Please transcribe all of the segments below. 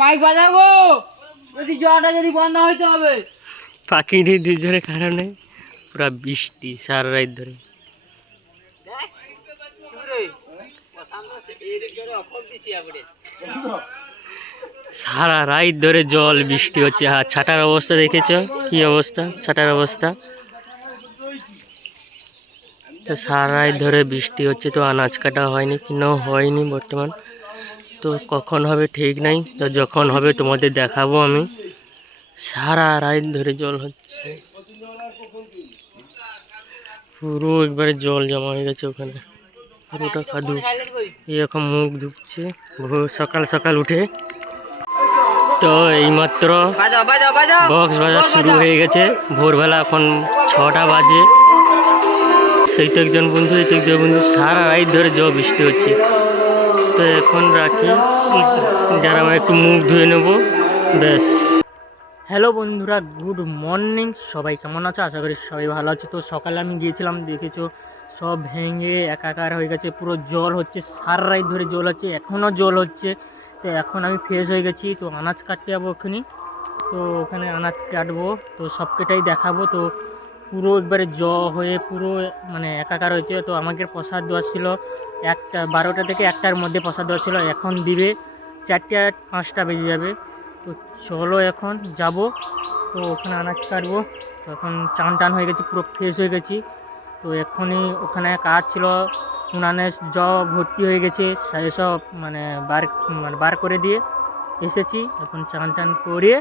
Mic বাজাবো যদি জলটা যদি বন্ধ হইতে হবে। প্রাকৃতিক দুর্যোগের কারণে পুরা বৃষ্টি সারা রাত ধরে। সারা রাত ধরে জল বৃষ্টি হচ্ছে। আর ছাটার অবস্থা দেখেছ কি অবস্থা, ছাটার অবস্থা। তো সারা রাত ধরে বৃষ্টি হচ্ছে, তো আনাজ কাটা হয়নি, কিনাও হয়নি বর্তমান। তো কখন হবে ঠিক নাই, তো যখন হবে তোমাদের দেখাবো আমি। সারা রাত ধরে জল হচ্ছে, পুরো একবারে জল জমা হয়ে গেছে ওখানে, পুরোটা কাদু। এরকম মুখ ধুচ্ছে সকাল সকাল উঠে। তো এইমাত্র বক্স বাজা শুরু হয়ে গেছে, ভোরবেলা এখন 6টা বাজে। সেই তো একজন বন্ধু, এই তো একজন বন্ধু, সারা রাত ধরে জল বৃষ্টি হচ্ছে। তো এখন রাখি, যারা আমরা একটু মুখ ধুয়ে নেব ব্যাস। হ্যালো বন্ধুরা, গুড মর্নিং। সবাই কেমন আছো? আশা করি সবাই ভালো আছে। তো সকালে আমি গিয়েছিলাম, দেখেছো সব ভেঙে একাকার হয়ে গেছে, পুরো জল হচ্ছে, সারা রাত ধরে জল হচ্ছে, এখনও জল হচ্ছে। তো এখন আমি ফ্রেশ হয়ে গেছি, তো আনাজ কাটতে যাবো ওখানে। তো ওখানে আনাজ কাটবো, তো সব কেটাই দেখাবো। তো পুরো একবারে হয়ে পুরো মানে একাকার হয়েছে। তো আমাকে প্রসাদ দেওয়া ছিল 12টা থেকে 1টার মধ্যে প্রসাদ দেওয়া ছিল, এখন দিবে 4টে 5টা বেজে যাবে। তো চলো এখন যাব, তো ওখানে আনাজ কাটবো। তো এখন চান টান হয়ে গেছি, পুরো ফ্রেশ হয়ে গেছি। তো এখনই ওখানে কাজ ছিল, উনানে ভর্তি হয়ে গেছে, সেসব মানে বার করে দিয়ে এসেছি। এখন চান টান করে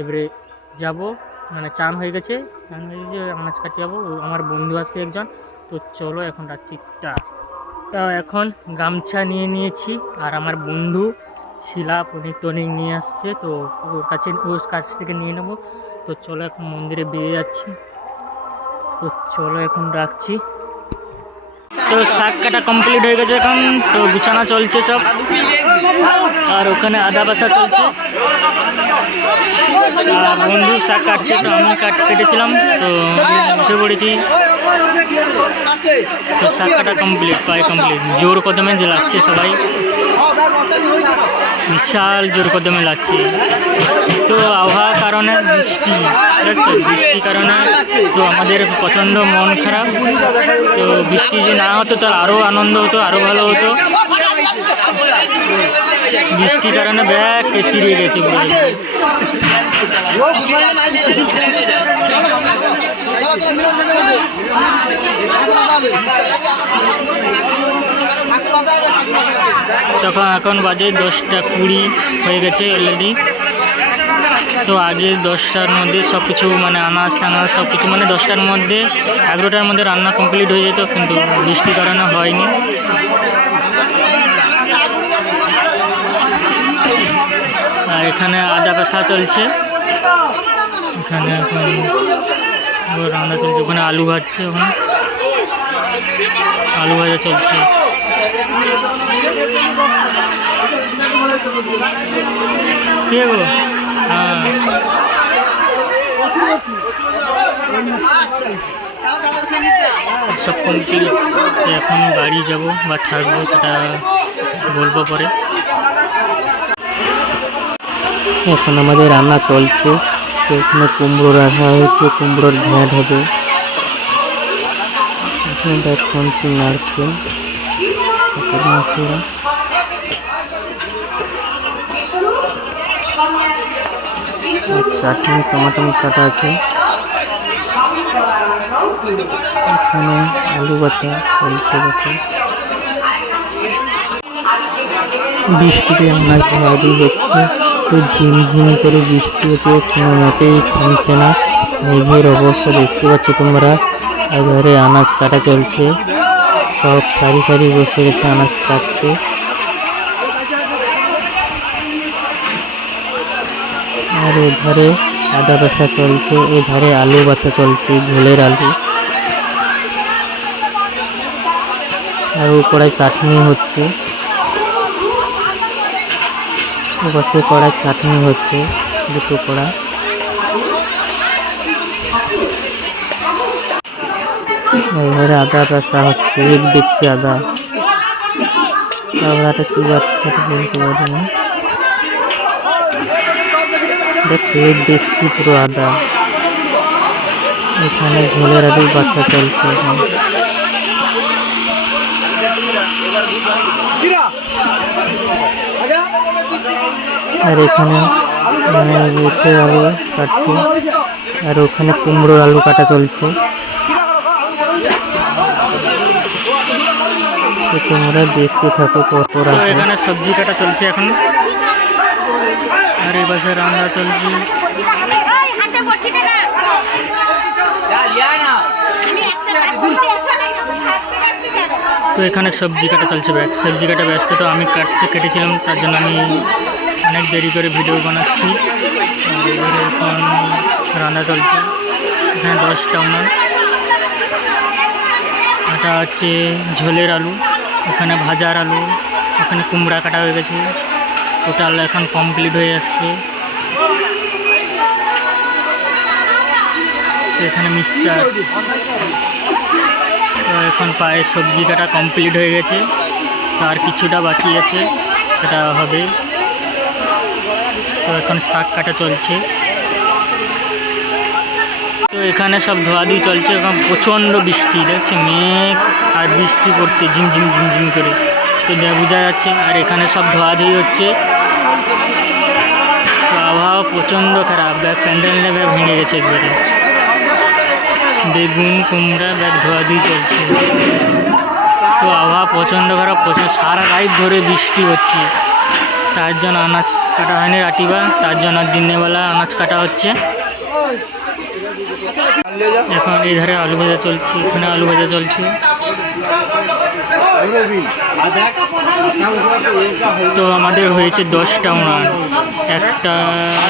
এবারে যাব, মানে চান হয়ে গেছে, আনাজ কাটতে যাবো। আমার বন্ধু আসছে একজন, তো চলো এখন রাখছি। তা এখন গামছা নিয়ে নিয়েছি, আর আমার বন্ধু শিলা টনিক নিয়ে আসছে, তো ওর কাছ থেকে নিয়ে নেবো। তো চলো এখন মন্দিরে বেরিয়ে যাচ্ছি, তো চলো এখন রাখছি। তো শাক কাটা কমপ্লিট হয়ে গেছে এখন, তো গুছানো চলছে সব, আর ওখানে আদা বাসা চলছে। বন্ধু শাক কাটছে, তো আমি কেটেছিলাম, তো উঠে পড়েছি। তো শাক কাটা কমপ্লিট, প্রায় কমপ্লিট। জোর কদমে যে লাগছে সবাই, বিশাল জোর কদমে লাগছে। তো আবহাওয়ার কারণে, বৃষ্টির কারণে তো আমাদের প্রচণ্ড মন খারাপ। তো বৃষ্টি যে না হতো তাহলে আরও আনন্দ হতো, আরও ভালো হতো। বৃষ্টির কারণে ব্যাগ চিরিয়ে গেছে পুরো। তখন এখন বাজে 10টা 20 হয়ে গেছে অলরেডি। তো আগে 10টার মধ্যে সব কিছু মানে আনাজ টানাজ সব কিছু মানে 10টার মধ্যে 11টার মধ্যে রান্না কমপ্লিট হয়ে যেত, কিন্তু বৃষ্টির কারণে হয়নি। আর এখানে আদা পেশা চলছে, এখানে এখন রান্না চলছে। ওখানে আলু ভাজছে, ওখানে আলু ভাজা চলছে। কে গো? হ্যাঁ, সব কমপ্লিট। এখন বাড়ি যাব বা থাকবো সেটা বলবো পরে। এখন আমাদের রান্না চলছে, তো এখানে কুমড়ো রাখা হয়েছে, কুমড়োর ঘ্যাঁট হবে। এখন কি নাড়ছে মাছেরা। চাটনি টমাটো কাটা আছে, এখানে আলু বাটা চলছে। বৃষ্টিতে আমার ঝাড়ি হচ্ছে, তো ঝিমঝিম করে বৃষ্টি হচ্ছে, কোনো মতেই থামছে না। মেঘের অবস্থা দেখতে পাচ্ছ তোমরা। এবারে আনাজ কাটা চলছে, সব সারি সারি বসে গেছে আনাজ কাটতে। আর এধারে আদা বাছা চলছে, এধারে আলু বাছা চলছে, ঝোলের আলু। আর কড়াই চাটনি হচ্ছে, বসে কড়াই চাটনি হচ্ছে, দুটো কড়া। এবারে আদা বাছা হচ্ছে, এক দেখছি আদা। আবড়াটা কি বাচ্চা সেটা বলতে পারি না। খেয়ে দেখছি পুরো আদা। এখানে ঝোলের আলুর বাচ্চা চলছে এখন। আর এখানে উঠে আলু কাটছে, আর ওখানে কুমড়োর আলু কাটা চলছে। তোমরা দেখতে থাকো পরপর। এখানে সবজি কাটা চলছে এখন, আর এই পাশে রান্না চলছে। তো এখানে সবজি কাটা চলছে, সবজি কাটা ব্যস্ত। তো আমি কেটেছিলাম, তার জন্য আমি অনেক দেরি করে ভিডিও বানাচ্ছি। এখন রান্না চলছে। এখানে 10টা উনান। এটা হচ্ছে ঝোলের আলু, ওখানে ভাজার আলু, ওখানে কুমড়া কাটা হয়ে গেছে। টোটাল এখন কমপ্লিট হয়ে আসছে। এখানে মিক্সচার। তো এখন প্রায় সবজি কাটা কমপ্লিট হয়ে গেছে, আর কিছুটা বাকি আছে, সেটা হবে। তো এখন শাক কাটা চলছে। তো এখানে সব ধোয়াধুয়ি চলছে। এখন প্রচণ্ড বৃষ্টি, দেখছে মেঘ আর বৃষ্টি পড়ছে ঝিমঝিম ঝিমঝিম করে, তো বোঝা যাচ্ছে। আর এখানে সব ধোয়াধুয়ি হচ্ছে। তো আবহাওয়া প্রচণ্ড খারাপ, প্যান্ডেল ভেঙে গেছে একবারে। বেগুন কুমড়া ধোয়াধুয়ি চলছে। তো আবহাওয়া প্রচণ্ড খারাপ, সারা রাত ধরে বৃষ্টি হচ্ছে। তার জন্য আনাজ কাটা হয়নি রাতিবা, তার জন্য দিনেবেলা আনাজ কাটা হচ্ছে। এখন এই ধারে আলু ভাজা চলছে, এখানে আলু ভাজা চলছে। তো আমাদের হয়েছে 10টা উনান। 1টা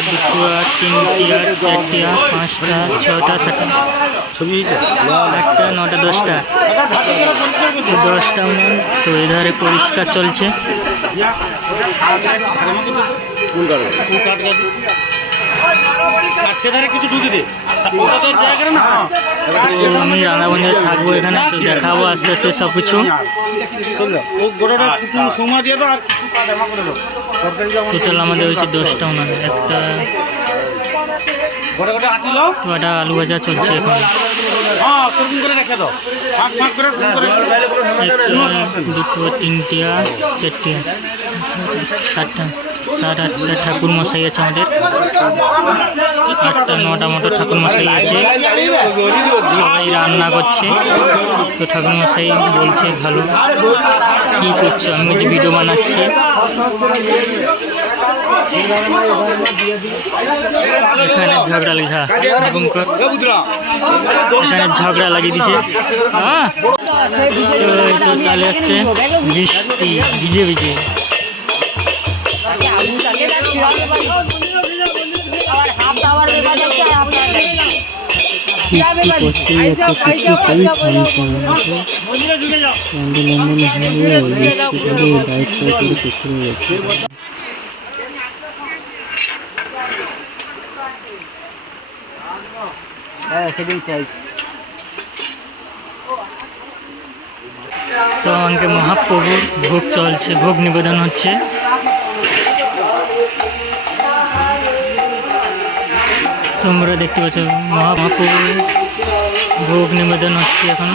2টা 3টা 4টা 5টা 6টা 7টা 8টা 9টা 10টা। তো 10টা উনান। তো এধারে পরিষ্কার চলছে। আমি রান্নাবন্ধে থাকবো এখানে, তো দেখাবো আস্তে আস্তে সব কিছু। টোটাল আমাদের হচ্ছে 10টা উনান। একটা আলু ভাজা চলছে এখন। 2টো 3টা 4টা 7টা 8টা ঠাকুর মশাই আছে আমাদের। 8টা 9টা মতো ঠাকুর মশাই আছে, সবাই রান্না করছে। তো ঠাকুর মশাই বলছে ভালো, কি করছো? আমি যে ভিডিও বানাচ্ছি। এখানে ঝগড়া লেখা, এখানে ঝগড়া লাগিয়ে দিচ্ছে। হ্যাঁ, তো চলে আসছে বৃষ্টি, ভিজে ভিজে। তো আমাকে মহাপ্রভুর ভোগ চলছে, ভোগ নিবেদন হচ্ছে। তোমরা দেখতে পাচ্ছ মহাপ্রভু ভোগ নিবেদন হচ্ছে এখন।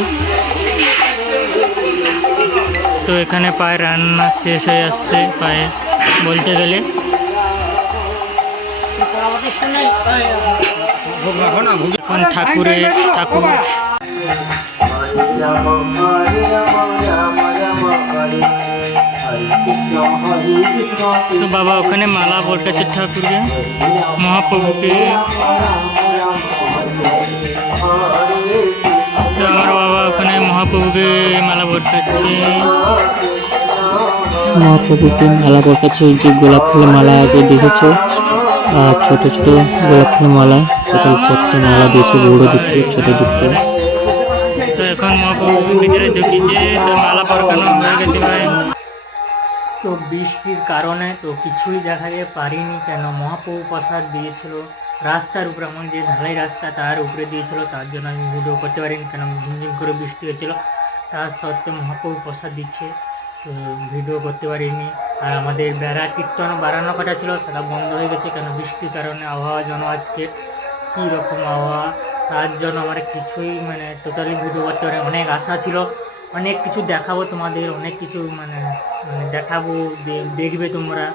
তো এখানে প্রায় রান্না শেষ হয়ে আসছে প্রায় বলতে গেলে। এখন ঠাকুর তো বাবা ওখানে মালা পড়তেছে ঠাকুরকে, মহাপ্রভুকে। তো আমার বাবা ওখানে মহাপ্রভুকে মালা পড়তেছে, মহাপ্রভুকে মালা পড়তেছে। যে গোলাপ ফুলের মালা আগে দেখেছো, আর ছোট ছোট গোলাপ ফুলের মালা, টোটাল 4টে মালা দিয়েছে, বড় দিকটা ছোট দিকটা। তো এখন মহাপ্রভুর ভিতরে ঢুকিয়েছে, তো মালা পরানো হয়ে গেছে ভাই। তো বৃষ্টির কারণে তো কিছুই দেখাতে পারিনি, কেন মহাপ্রভু প্রসাদ দিয়েছিল রাস্তার উপরে, আমার যে ঢালাই রাস্তা তার উপরে দিয়েছিল, তার জন্য আমি ভিডিও করতে পারিনি, কেন ঝিমঝিম করে বৃষ্টি হয়েছিল। তার সত্ত্বেও মহাপ্রভু প্রসাদ দিচ্ছে। তো ভিডিও করতে পারিনি। আর আমাদের বেড়া কীর্তন বাড়ানো কথা ছিল, সেটা বন্ধ হয়ে গেছে কেন বৃষ্টির কারণে। আবহাওয়া জানো আজকে কী রকম আবহাওয়া, তার জন্য আমার কিছুই মানে টোটালি ভিডিও করতে পারি। অনেক আশা ছিল, অনেক কিছু দেখাবো তোমাদের, অনেক কিছু মানে মানে দেখাবো, দেখবে তোমরা,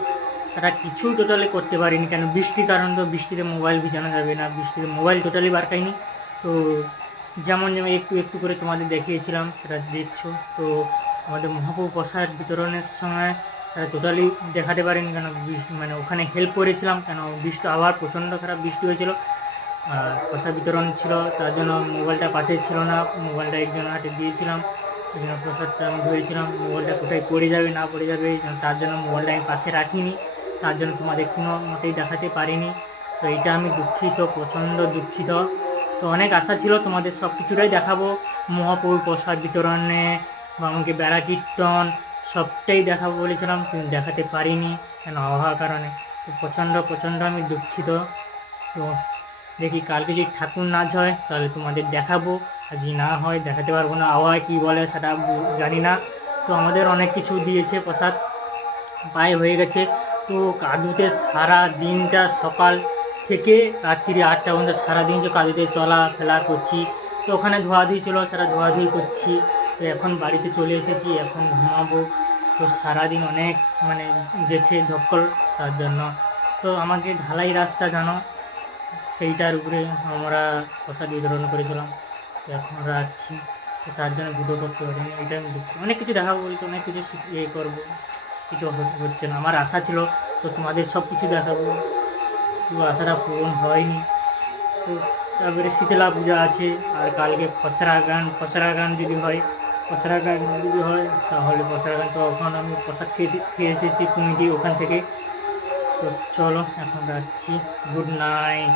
সেটা কিছুই টোটালি করতে পারিনি কেন বৃষ্টির কারণ। তো বৃষ্টিতে মোবাইল ভিজানো যাবে না, বৃষ্টিতে মোবাইল টোটালি বার খাইনি। তো যেমন যেমন একটু একটু করে তোমাদের দেখিয়েছিলাম সেটা দেখছো। তো আমাদের মহাপ্রভু প্রসাদ বিতরণের সময় সেটা টোটালি দেখাতে পারিনি কেন মানে ওখানে হেল্প করেছিলাম কেন বৃষ্টি, আবার প্রচণ্ড খারাপ বৃষ্টি হয়েছিল আর প্রসাদ বিতরণ ছিল, তার জন্য মোবাইলটা পাশে ছিল না, মোবাইলটা একজনের হাতে দিয়েছিলাম, এই জন্য প্রসাদটা আমি ধরেছিলাম। মোবাইলটা কোথায় পড়ে যাবে না পড়ে যাবে তার জন্য মোবাইলটা আমি পাশে রাখিনি, তার জন্য তোমাদের কোনো মতেই দেখাতে পারিনি। তো এটা আমি দুঃখিত, প্রচণ্ড দুঃখিত। তো অনেক আশা ছিল তোমাদের সব কিছুটাই দেখাবো, মহাপ্রভু প্রসাদ বিতরণে বা আমাকে বেড়া কীর্তন সবটাই দেখাবো বলেছিলাম, কিন্তু দেখাতে পারিনি কেন আবহাওয়ার কারণে। তো প্রচণ্ড প্রচণ্ড আমি দুঃখিত। তো দেখি কালকে যদি ঠাকুর নাচ হয় তাহলে তোমাদের দেখাবো, আর যদি না হয় দেখাতে পারবো না, আবহাওয়া কী বলে সেটা জানি না। তো আমাদের অনেক কিছু দিয়েছে প্রসাদ, পায়ে হয়ে গেছে। তো কাদুতে সারা দিনটা সকাল থেকে রাত্রি 8টা পর্যন্ত সারাদিন যে কাদুতে চলাফেরা করছি। তো ওখানে ধোয়াধুয়ি ছিল, সেটা ধোয়াধুয়ি করছি। তো এখন বাড়িতে চলে এসেছি, এখন ঘুমাবো। তো সারাদিন অনেক মানে গেছে ধকল, তার জন্য। তো আমাকে ঢালাই রাস্তা জানো, সেইটার উপরে আমরা প্রসাদ বিতরণ করেছিলাম। তো এখন রাখছি, তো তার জন্য ভিডিও করতে পারিনি, এটা আমি দুঃখ। অনেক কিছু দেখাবো বলতে, অনেক কিছু ইয়ে করবো, কিছু হচ্ছে না। আমার আশা ছিল তো তোমাদের সব কিছু দেখাবো, কিন্তু আশাটা পূরণ হয়নি। তো তারপরে শীতলা পূজা আছে, আর কালকে পসরা গান যদি হয়, পসরা গান যদি হয় তাহলে পসরা গান, তো ওখানে আমি প্রসাদ খেয়ে এসেছি কমিটি ওখান থেকে। তো চলো এখন রাখছি, গুড নাইট।